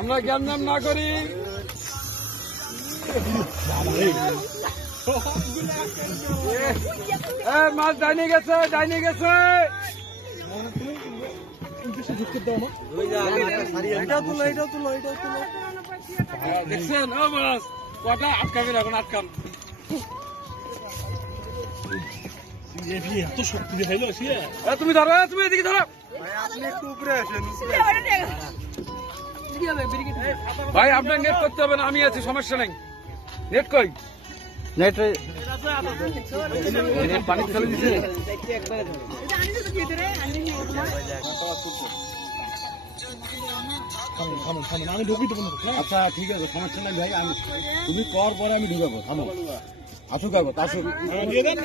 আমরা জ্ঞান নাম না করি। মাছ ডাইনে গেছে, ডাইনে গেছে। দেখছেন ও মাছ কটা আটকাবেন, এখন আটকান। এত শক্তি দেখাইলো তুমি ধরো, তুমি এদিকে ধরো। আপনি একটু উপরে আসেন। ভাই আপনার নেট করতে হবে না, আমি আছি, সমস্যা নেই। নেট কই? নেট পানি ফেলে দিছে। আমি ঢুকি দেবো। আচ্ছা ঠিক আছে, সমস্যা নেই ভাই। আমি তুমি কর পরে আমি ঢুকাবো। থামো, আসুক আসুক। দিয়ে দেন